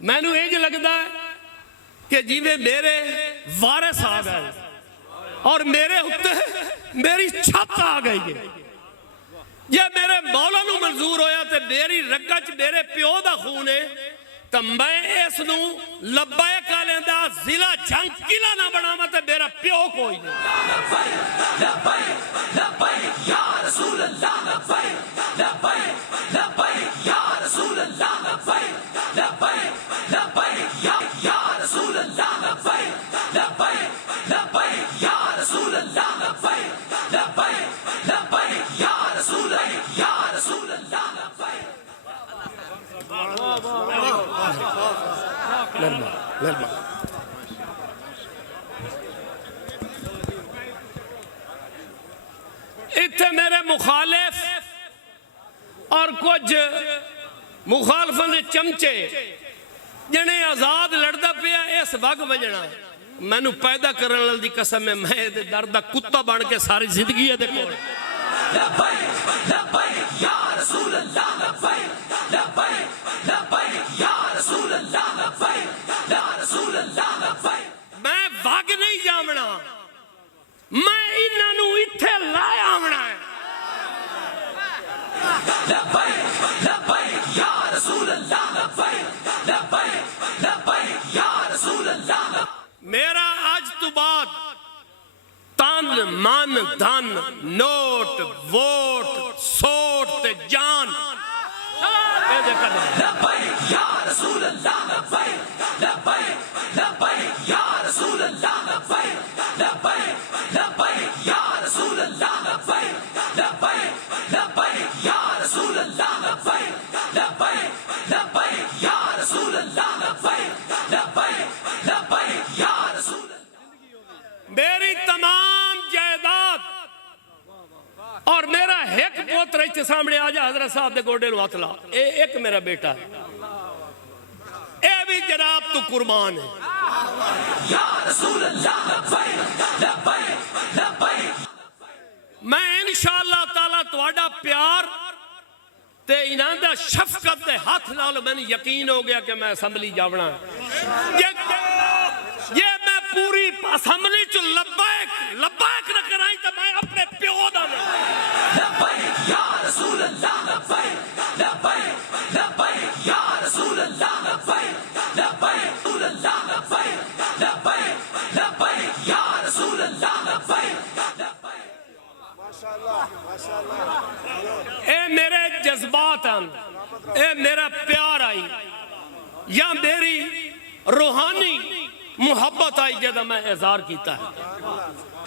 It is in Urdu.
مینو انج لگتا ہے کہ جیویں میرے وارث آ گئے اور میرے اتنے میری چھت آ گئی ہے. یہ میرے مولا نو منظور ہویا تے میری رگچ میرے پیو دا خون ہے تو میں اس نو لبیک آلیں دا ضلع جنگ قلعہ نہ بناواں تے میرا پیو کوئی نہیں. لبیک لبیک لبیک یا رسول اللہ لبیک لبیک لبیک یا رسول اللہ لبیک لبیک لبیک یا رسول اللہ لبیک لبیک لبیک یا رسول اللہ لبیک لبیک لبیک یا رسول اللہ لبیک. نرمہ نرمہ اتنے میرے مخالف اور کچھ مخالفوں نے چمچے جنہیں آزاد لڑتا پیا اس وگ بجنا مینو پیدا کرنے والی دی قسم ہے میں درد دا کتا بن کے ساری زندگی ہے دیکھو. لبیک لبیک یا رسول اللہ لبیک لبیک لبیک یا رسول اللہ لبیک یا رسول اللہ لبیک. میں وگ نہیں جامنا میں انہاں نو ایتھے لائے آونا ہے. لبیک لبیک یا رسول اللہ لبیک لبیک لبیک یا رسول اللہ لبیک. میرا آج تو بعد تن من دھن نوٹ ووٹ سوٹ تے جان لبیک یا رسول اللہ لبیک لبیک لبیک یا رسول اللہ لبیک لبیک لبیک یا رسول اللہ لبیک لبیک لبیک یا رسول اللہ لبیک لبیک لبیک یا رسول اللہ لبیک لبیک لبیک یا رسول. میری تمام جائیداد اور میرا ایک پوتر اس سامنے آ جا حضرت صاحب دے گوڑے نو ہاتھ لا اے ایک میرا بیٹا ہے اے بھی جناب تو قربان ہے. یا رسول اللہ لبیک لبیک لبیک. میں انشاءاللہ تعالیٰ تواڈا پیار تے انہاں دا شفقت دے ہاتھ نال میں یقین ہو گیا کہ میں اسمبلی جاونا یہ میں پوری اسمبلی چ لبیک نہ کرائی تو میں اپنے پیو دا لبیک یا رسول اللہ لبیک لبیک لبیک یا رسول اللہ لبیک لبیک رسول اللہ لبیک لبیک لبیک یا رسول اللہ لبیک لبیک. اے میرے جذبات ہیں اے میرا پیار آئی یا میری روحانی محبت آئی جدہ میں اظہار کیتا ہے.